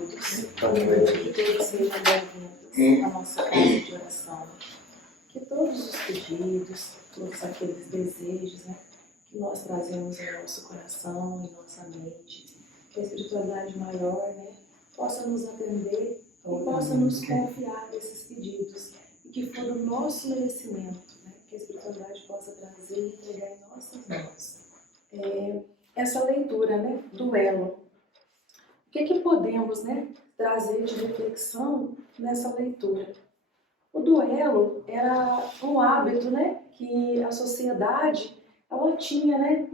Que todos sejam bem-vindos à nossa casa de oração. Que todos os pedidos, todos aqueles desejos, né, que nós trazemos em nosso coração, em nossa mente, que a espiritualidade maior, né, possa nos atender e possa nos confiar esses pedidos. E que for do nosso merecimento, né, que a espiritualidade possa trazer e entregar em nossas mãos. Essa leitura, né, do elo. O que podemos, né, trazer de reflexão nessa leitura? O duelo era um hábito, né, que a sociedade ela tinha, né,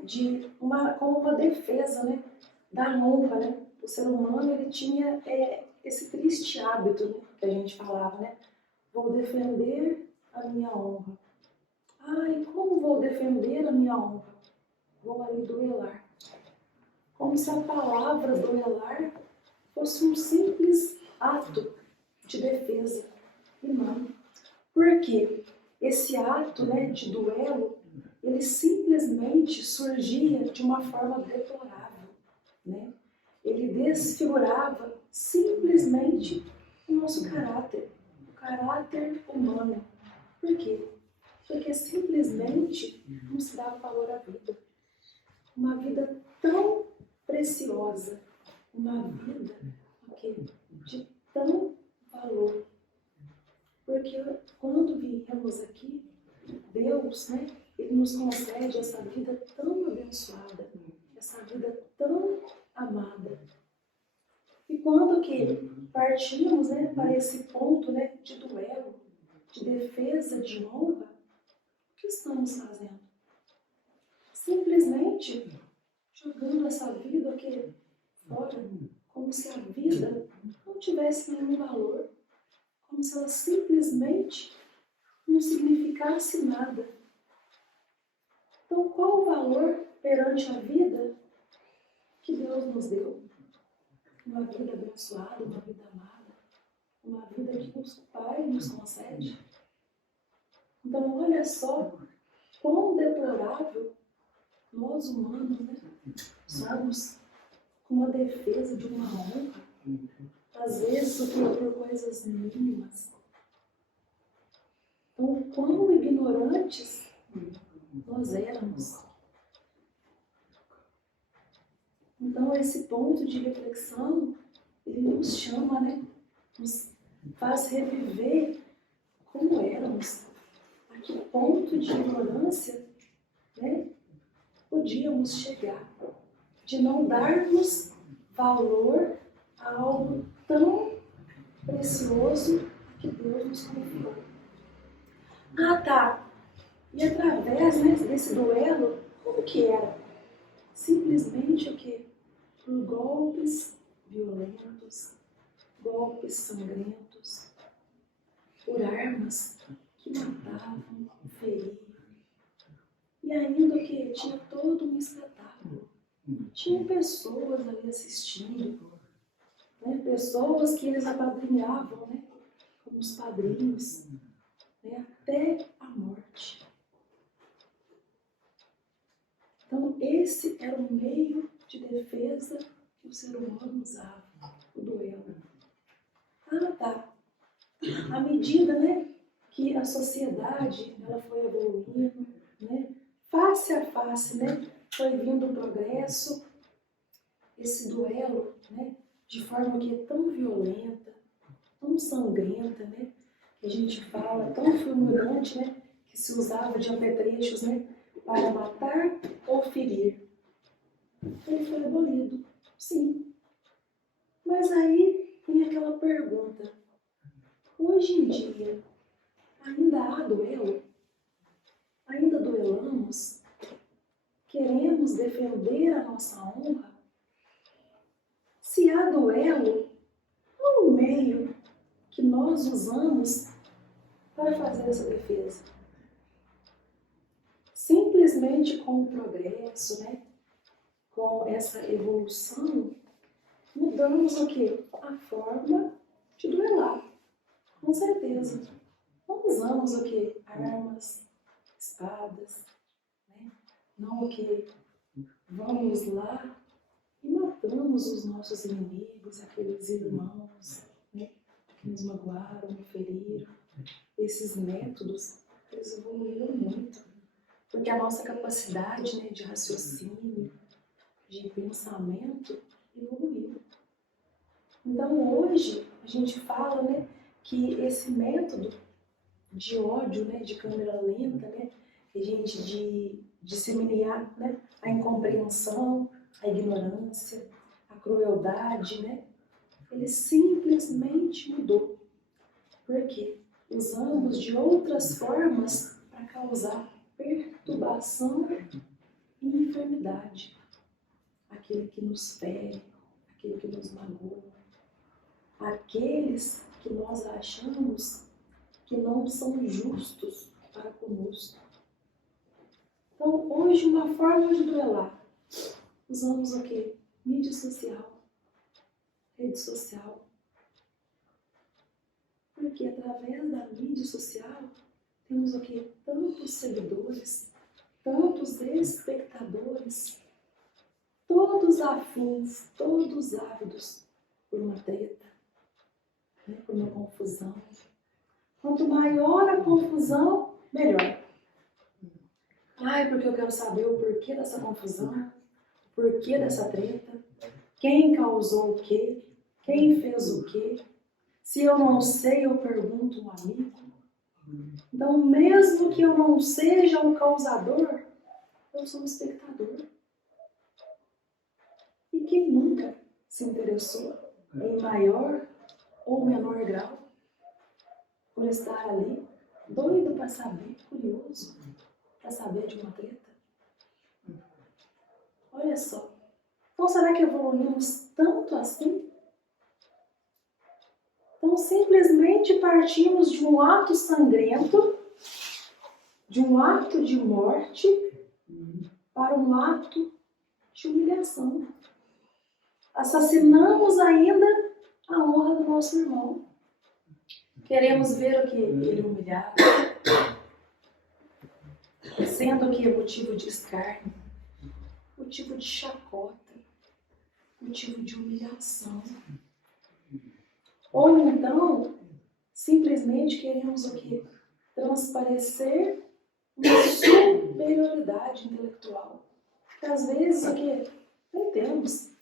como uma defesa, né, da honra, né? O ser humano ele tinha esse triste hábito, né, que a gente falava, né? Vou defender a minha honra. Ai, como vou defender a minha honra? Vou ali duelar. Como se a palavra duelar fosse um simples ato de defesa. E não. Por quê? Esse ato, né, de duelo, ele simplesmente surgia de uma forma deplorável. Né? Ele desfigurava simplesmente o nosso caráter, o caráter humano. Por quê? Porque simplesmente não se dava valor à vida. Uma vida tão preciosa, uma vida de tão valor. Porque quando viemos aqui, Deus, né, Ele nos concede essa vida tão abençoada, essa vida tão amada. E quando que partimos, né, para esse ponto, né, de duelo, de defesa, de honra, o que estamos fazendo? Simplesmente jogando essa vida aqui fora, como se a vida não tivesse nenhum valor, como se ela simplesmente não significasse nada. Então, qual o valor perante a vida que Deus nos deu? Uma vida abençoada, uma vida amada, uma vida que o Pai nos concede. Então, olha só quão deplorável nós humanos, né, somos com uma defesa de uma honra, às vezes por coisas mínimas. Então, quão ignorantes nós éramos. Então, esse ponto de reflexão, ele nos chama, né? Nos faz reviver como éramos, a que ponto de ignorância, né, podíamos chegar, de não darmos valor a algo tão precioso que Deus nos confiou. Ah, tá. E através, né, desse duelo, como que era? Simplesmente o quê? Por golpes violentos, golpes sangrentos, por armas que matavam, feriam. E ainda o quê? Tinha todo um espetáculo. Tinha pessoas ali assistindo, né? Pessoas que eles apadrinhavam, né? Como os padrinhos, né? Até a morte. Então, esse era o meio de defesa que o ser humano usava, o duelo. Ah, tá. À medida, né, que a sociedade ela foi evoluindo, né, face a face, né, foi vindo o progresso, esse duelo, né, de forma que é tão violenta, tão sangrenta, né, que a gente fala, tão fulminante, né, que se usava de apetrechos, né, para matar ou ferir. Ele foi abolido, sim. Mas aí tem aquela pergunta, hoje em dia, ainda há duelo? Ainda duelamos? Queremos defender a nossa honra? Se há duelo, qual o meio que nós usamos para fazer essa defesa? Simplesmente com o progresso, né? Com essa evolução, mudamos o quê? A forma de duelar, com certeza. Não usamos o quê? Armas, espadas, né? Não o quê? Vamos lá e matamos os nossos inimigos, aqueles irmãos, né, que nos magoaram, me feriram. Esses métodos, eles evoluíram muito, porque a nossa capacidade, né, de raciocínio, de pensamento, evoluiu. Então hoje a gente fala, né, que esse método de ódio, né, de câmera lenta, né, a gente de disseminar, né, a incompreensão, a ignorância, a crueldade, né, ele simplesmente mudou. Por quê? Usamos de outras formas para causar perturbação e enfermidade. Aquele que nos fere, aquele que nos magoa, aqueles que nós achamos que não são justos para conosco. Então, hoje, uma forma de duelar. Usamos o quê? Mídia social, rede social. Porque através da mídia social, temos o quê? Tantos seguidores, tantos espectadores, todos afins, todos ávidos por uma treta, né? Por uma confusão. Quanto maior a confusão, melhor. Ai, porque eu quero saber o porquê dessa confusão, o porquê dessa treta, quem causou o quê, quem fez o quê. Se eu não sei, eu pergunto um amigo. Então, mesmo que eu não seja o causador, eu sou um espectador. E quem nunca se interessou em maior ou menor grau por estar ali, doido para saber, curioso para saber de uma treta? Olha só. Então, será que evoluímos tanto assim? Então, simplesmente partimos de um ato sangrento, de um ato de morte, para um ato de humilhação. Assassinamos ainda a honra do nosso irmão. Queremos ver o que ele humilhado, sendo que é motivo de escárnio, motivo de chacota, motivo de humilhação. Ou então, simplesmente queremos o quê? Transparecer uma superioridade intelectual. Que às vezes o quê? Nem temos.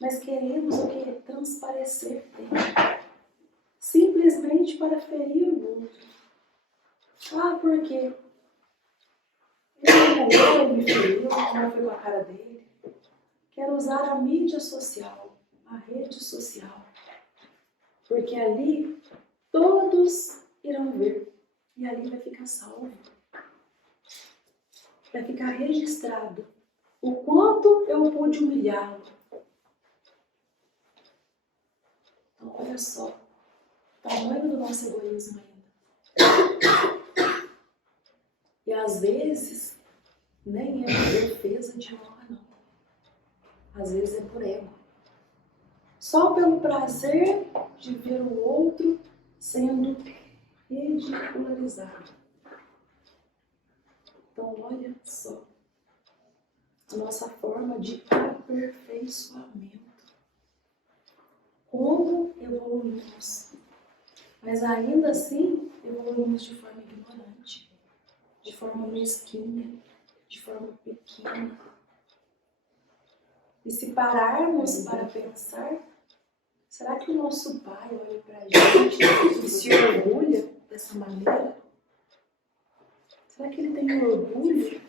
Mas queremos o quê? Transparecer tempo. Simplesmente para ferir o outro. Ah, por quê? Ele me feriu, não foi com a cara dele. Quero usar a mídia social, a rede social. Porque ali todos irão ver. E ali vai ficar salvo. Vai ficar registrado o quanto eu pude humilhá-lo. Então, olha só o tamanho do nosso egoísmo ainda. E às vezes, nem é por defesa de honra, não. Às vezes é por ego. Só pelo prazer de ver o outro sendo ridicularizado. Então, olha só a nossa forma de aperfeiçoamento. Como evoluímos. Mas ainda assim, evoluímos de forma ignorante, de forma mesquinha, de forma pequena. E se pararmos para pensar, será que o nosso Pai olha para a gente e se orgulha dessa maneira? Será que Ele tem orgulho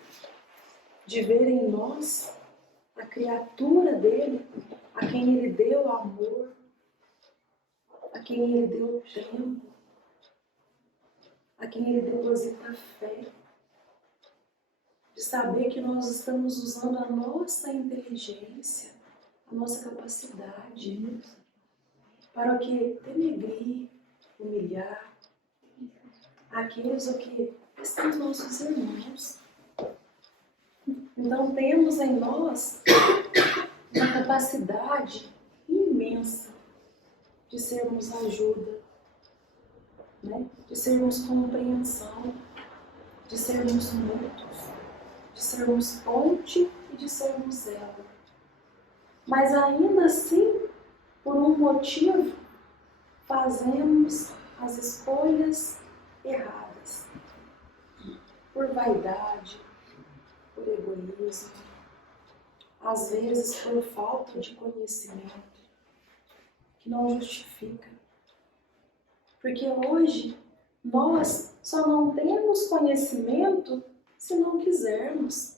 de ver em nós a criatura dele, a quem Ele deu amor, a quem Ele deu tempo, a quem Ele deposita fé, de saber que nós estamos usando a nossa inteligência, a nossa capacidade, para o que? Denegrir, humilhar aqueles o que são os nossos irmãos. Então temos em nós uma capacidade imensa de sermos ajuda, né? De sermos compreensão, de sermos mútuos, de sermos ponte e de sermos elo. Mas ainda assim, por um motivo, fazemos as escolhas erradas. Por vaidade, por egoísmo, às vezes por falta de conhecimento, que não justifica. Porque hoje nós só não temos conhecimento se não quisermos.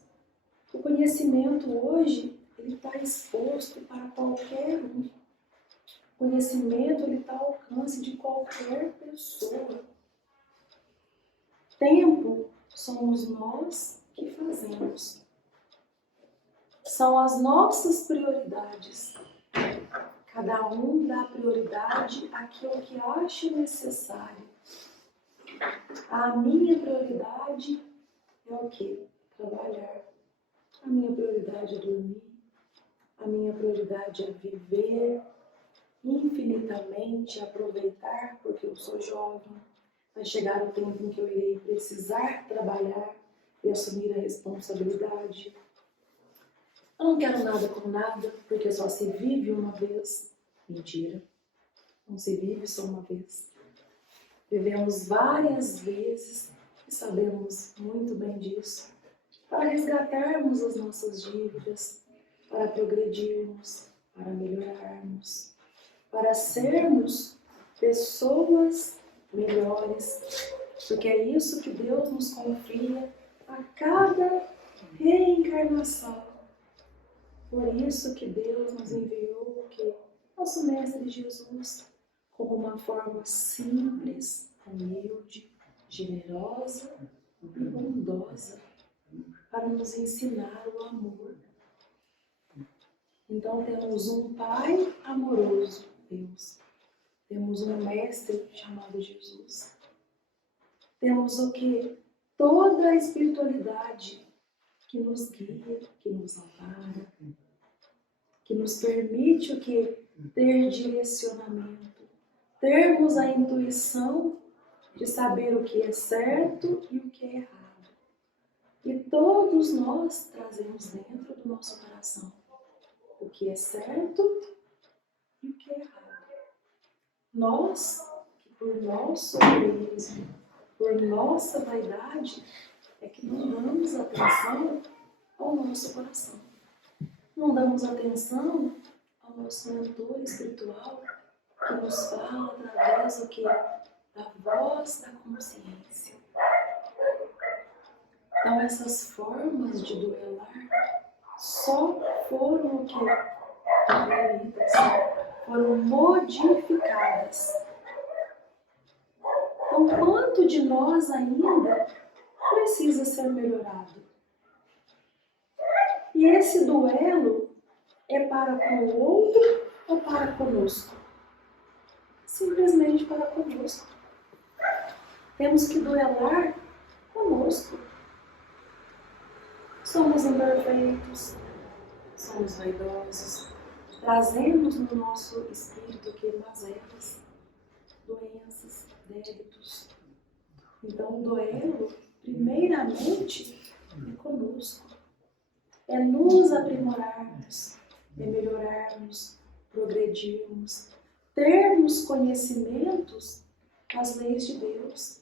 O conhecimento hoje ele está exposto para qualquer um. O conhecimento ele está ao alcance de qualquer pessoa. Tempo somos nós que fazemos. São as nossas prioridades. Cada um dá prioridade àquilo que acha necessário. A minha prioridade é o quê? Trabalhar. A minha prioridade é dormir. A minha prioridade é viver infinitamente, aproveitar porque eu sou jovem. Vai chegar o tempo em que eu irei precisar trabalhar e assumir a responsabilidade. Eu não quero nada com nada, porque só se vive uma vez. Mentira. Não se vive só uma vez. Vivemos várias vezes e sabemos muito bem disso. Para resgatarmos as nossas dívidas, para progredirmos, para melhorarmos, para sermos pessoas melhores, porque é isso que Deus nos confia a cada reencarnação. Por isso que Deus nos enviou o nosso Mestre Jesus como uma forma simples, humilde, generosa e bondosa para nos ensinar o amor. Então temos um Pai amoroso, Deus. Temos um Mestre chamado Jesus. Temos o quê? Toda a espiritualidade que nos guia, que nos ampara, que nos permite o quê? Ter direcionamento. Termos a intuição de saber o que é certo e o que é errado. E todos nós trazemos dentro do nosso coração o que é certo e o que é errado. Nós, que por nosso egoísmo, por nossa vaidade, é que não damos atenção ao nosso coração. Não damos atenção ao nosso mentor espiritual que nos fala através do que? Da voz da consciência. Então essas formas de duelar só foram o que? Evoluídas, foram modificadas. Então quanto de nós ainda precisa ser melhorado? E esse duelo é para com o outro ou para conosco? Simplesmente para conosco. Temos que duelar conosco. Somos imperfeitos, somos vaidosos, trazemos no nosso espírito que mazelas, doenças, débitos. Então o duelo, primeiramente, é conosco. É nos aprimorarmos, é melhorarmos, progredirmos, termos conhecimentos das leis de Deus,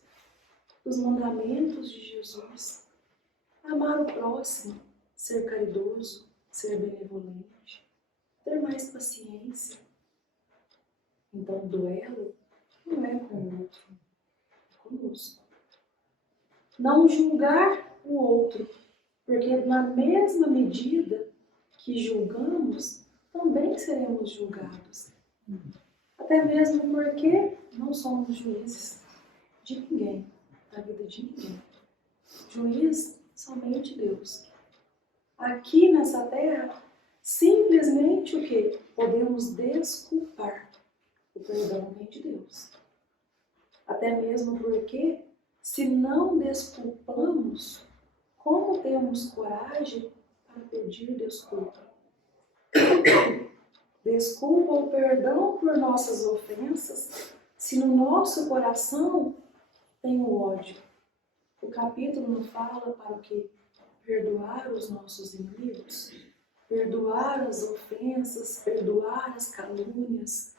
dos mandamentos de Jesus, amar o próximo, ser caridoso, ser benevolente, ter mais paciência. Então o duelo não é com o outro, é conosco. Não julgar o outro, porque na mesma medida que julgamos, também seremos julgados. Até mesmo porque não somos juízes de ninguém, da vida de ninguém. Juiz somente Deus. Aqui nessa terra, simplesmente o que? Podemos desculpar. O perdão vem de Deus. Até mesmo porque, se não desculpamos, como temos coragem para pedir desculpa? Desculpa ou perdão por nossas ofensas, se no nosso coração tem o ódio. O capítulo não fala para o que? Perdoar os nossos inimigos. perdoar as ofensas, perdoar as calúnias,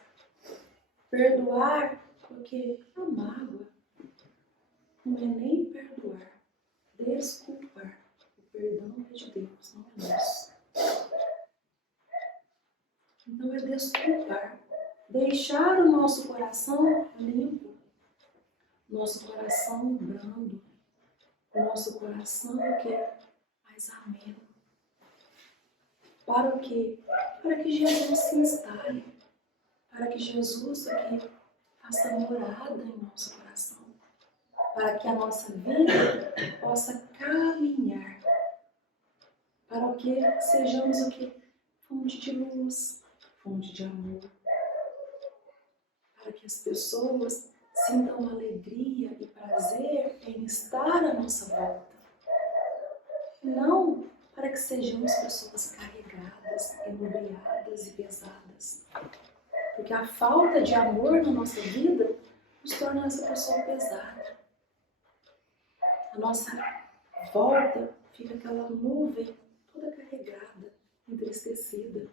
perdoar, porque a mágoa não é nem perdoar, desculpar. O perdão é de Deus, não é nosso. Então é desculpar, deixar o nosso coração limpo, nosso coração brando, o nosso coração que é mais ameno. Para o quê? Para que Jesus se instale, para que Jesus aqui faça morada em nosso coração, para que a nossa vida possa caminhar, para o que sejamos o que? Fonte de luz, fonte de amor, para que as pessoas sintam alegria e prazer em estar à nossa volta, não para que sejamos pessoas carregadas, enubriadas e pesadas. Porque a falta de amor na nossa vida nos torna essa pessoa pesada. A nossa volta fica aquela nuvem toda carregada, entristecida.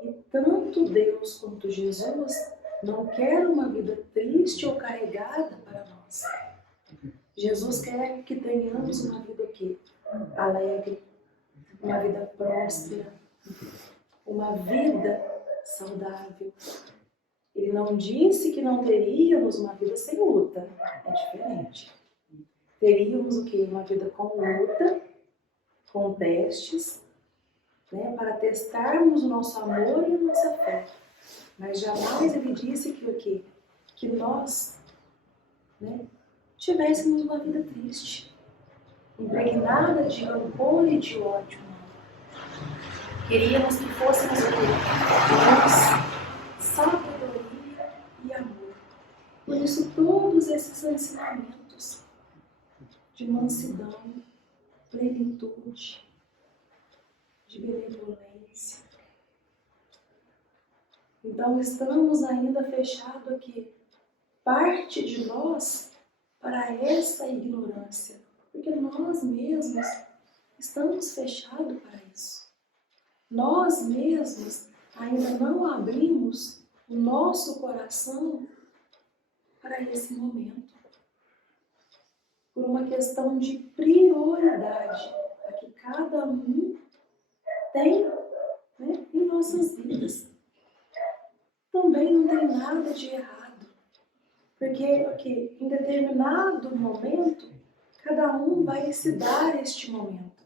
E tanto Deus quanto Jesus não quer uma vida triste ou carregada para nós. Jesus quer que tenhamos uma vida aqui, alegre, uma vida próspera, uma vida saudável. Ele não disse que não teríamos uma vida sem luta, é diferente. Teríamos o quê? Uma vida com luta, com testes, né, para testarmos o nosso amor e a nossa fé. Mas jamais ele disse que o quê? Que nós, né, tivéssemos uma vida triste, impregnada de rancor e de ódio. Queríamos que fôssemos o quê? Luz, sabedoria e amor. Por isso todos esses ensinamentos de mansidão, plenitude, de benevolência. Então estamos ainda fechados aqui, parte de nós, para essa ignorância, porque nós mesmos estamos fechados para isso. Nós mesmos ainda não abrimos o nosso coração para esse momento, por uma questão de prioridade, a que cada um tem, né, em nossas vidas. Também não tem nada de errado, porque em determinado momento, cada um vai se dar este momento.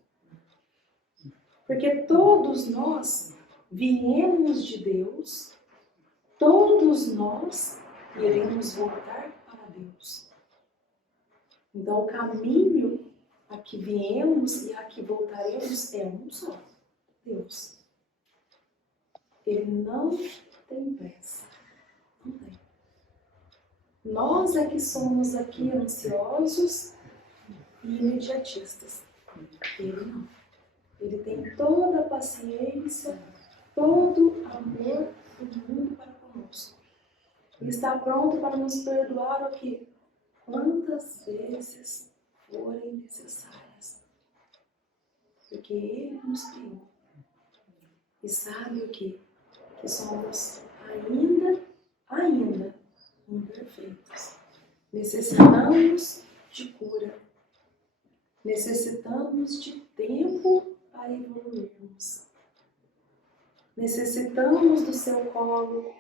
Porque todos nós viemos de Deus, todos nós iremos voltar para Deus. Então o caminho a que viemos e a que voltaremos é um só, Deus. Ele não tem pressa, não tem. Nós é que somos aqui ansiosos e imediatistas. Ele não. Ele tem toda a paciência, todo o amor do mundo para conosco. Ele está pronto para nos perdoar o quê? Quantas vezes forem necessárias. Porque Ele nos criou. E sabe o quê? Que somos ainda imperfeitos. Necessitamos de cura. Necessitamos de tempo para evoluirmos. Necessitamos do seu colo,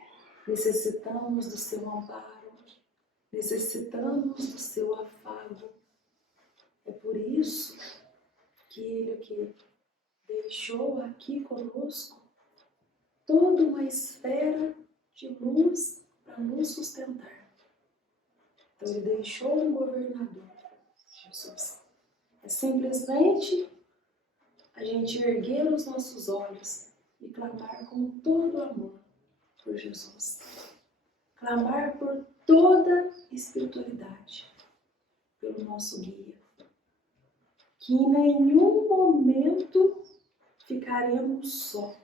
necessitamos do seu amparo, necessitamos do seu afago. É por isso que Ele aqui deixou aqui conosco toda uma esfera de luz para nos sustentar. Então Ele deixou um governador, Jesus. É simplesmente a gente erguer os nossos olhos e clamar com todo amor por Jesus. Clamar por toda espiritualidade, pelo nosso guia. Que em nenhum momento ficaremos só,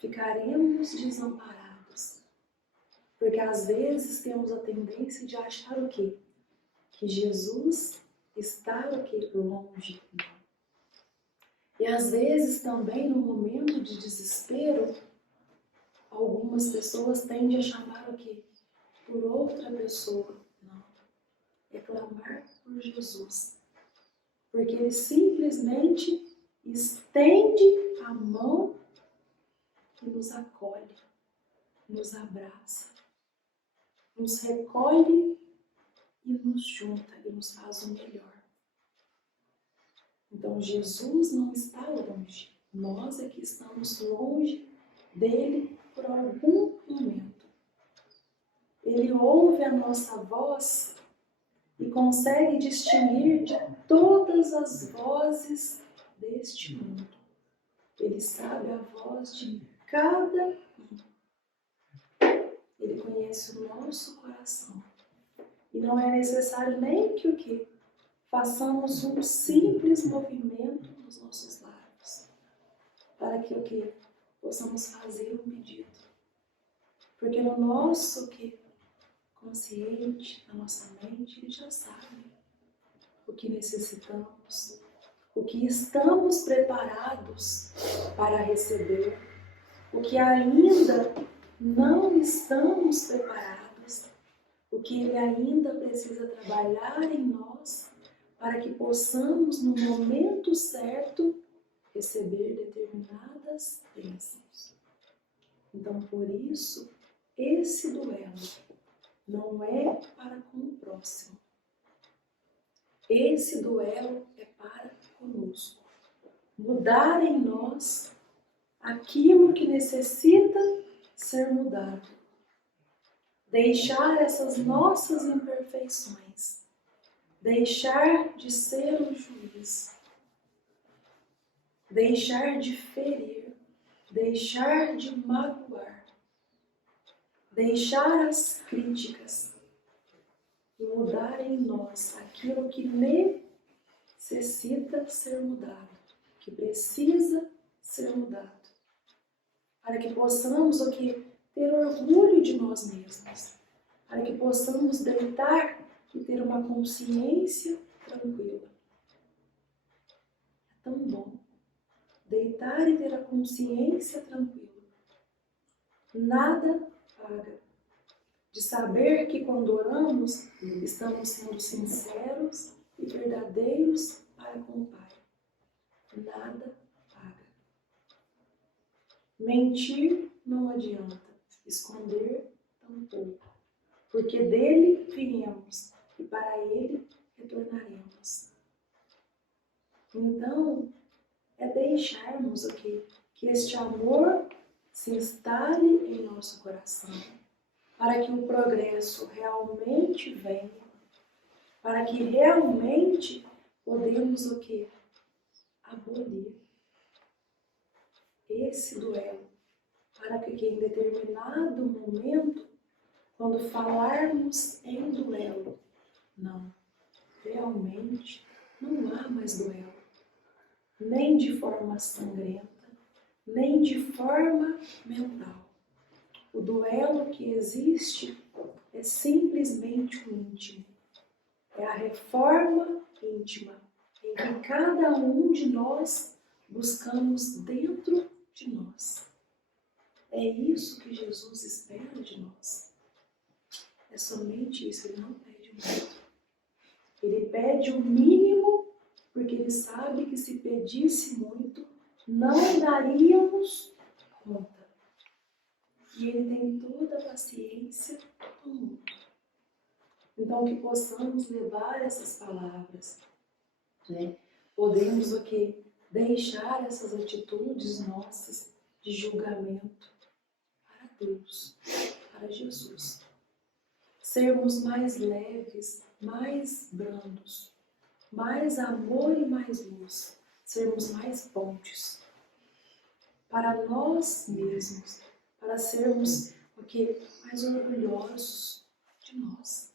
ficaremos desamparados. Porque às vezes temos a tendência de achar o quê? Que Jesus está o quê? Longe. E às vezes também no momento de desespero, algumas pessoas tendem a chamar o quê? Por outra pessoa. Não. É clamar por Jesus. Porque Ele simplesmente estende a mão e nos acolhe, nos abraça, nos recolhe e nos junta e nos faz o melhor. Então Jesus não está longe, nós é que estamos longe dele por algum momento. Ele ouve a nossa voz e consegue distinguir de todas as vozes deste mundo. Ele sabe a voz de cada um. Ele conhece o nosso coração. E não é necessário nem que o quê? Façamos um simples movimento nos nossos lábios. Para que o quê? Possamos fazer um pedido. Porque no nosso quê? Consciente, na nossa mente, Ele já sabe o que necessitamos, o que estamos preparados para receber, o que ainda não estamos preparados, o que Ele ainda precisa trabalhar em nós para que possamos, no momento certo, receber determinadas bênçãos. Então, por isso, esse duelo não é para com o próximo. Esse duelo é para conosco. Mudar em nós aquilo que necessita ser mudado. Deixar essas nossas imperfeições. Deixar de ser um juiz. Deixar de ferir. Deixar de magoar. Deixar as críticas. E mudar em nós aquilo que necessita ser mudado. Que precisa ser mudado. Para que possamos o quê? Ter orgulho de nós mesmos. Para que possamos deitar e ter uma consciência tranquila. É tão bom deitar e ter a consciência tranquila. Nada paga. De saber que quando oramos, estamos sendo sinceros e verdadeiros para com o Pai. Nada paga. Mentir não adianta, esconder tampouco, porque dele viemos e para ele retornaremos. Então, é deixarmos o quê? Que este amor se instale em nosso coração, para que o progresso realmente venha, para que realmente podemos o quê? Abolir esse duelo, para que em determinado momento, quando falarmos em duelo, não, realmente não há mais duelo, nem de forma sangrenta, nem de forma mental. O duelo que existe é simplesmente o íntimo. É a reforma íntima, em que cada um de nós buscamos dentro de nós. É isso que Jesus espera de nós. É somente isso, Ele não pede muito. Ele pede o mínimo, porque Ele sabe que se pedisse muito, não daríamos conta. E Ele tem toda a paciência do mundo. Então, que possamos levar essas palavras, né? Podemos o quê? Deixar essas atitudes nossas de julgamento para Deus, para Jesus. Sermos mais leves, mais brandos, mais amor e mais luz. Sermos mais pontes para nós mesmos, para sermos o quê? Mais orgulhosos de nós.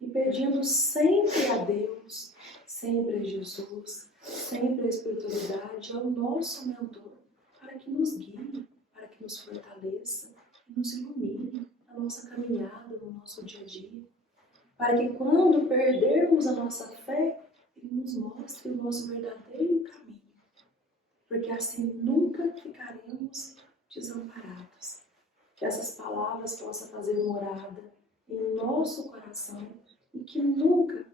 E pedindo sempre a Deus, sempre a Jesus, sempre a espiritualidade, ao nosso mentor, para que nos guie, para que nos fortaleça e nos ilumine na nossa caminhada, no nosso dia a dia. Para que quando perdermos a nossa fé, e nos mostre o nosso verdadeiro caminho, porque assim nunca ficaremos desamparados. Que essas palavras possam fazer morada em nosso coração e que nunca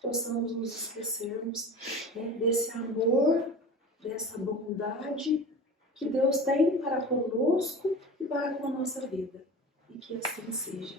possamos nos esquecermos, né, desse amor, dessa bondade que Deus tem para conosco e para com a nossa vida. E que assim seja.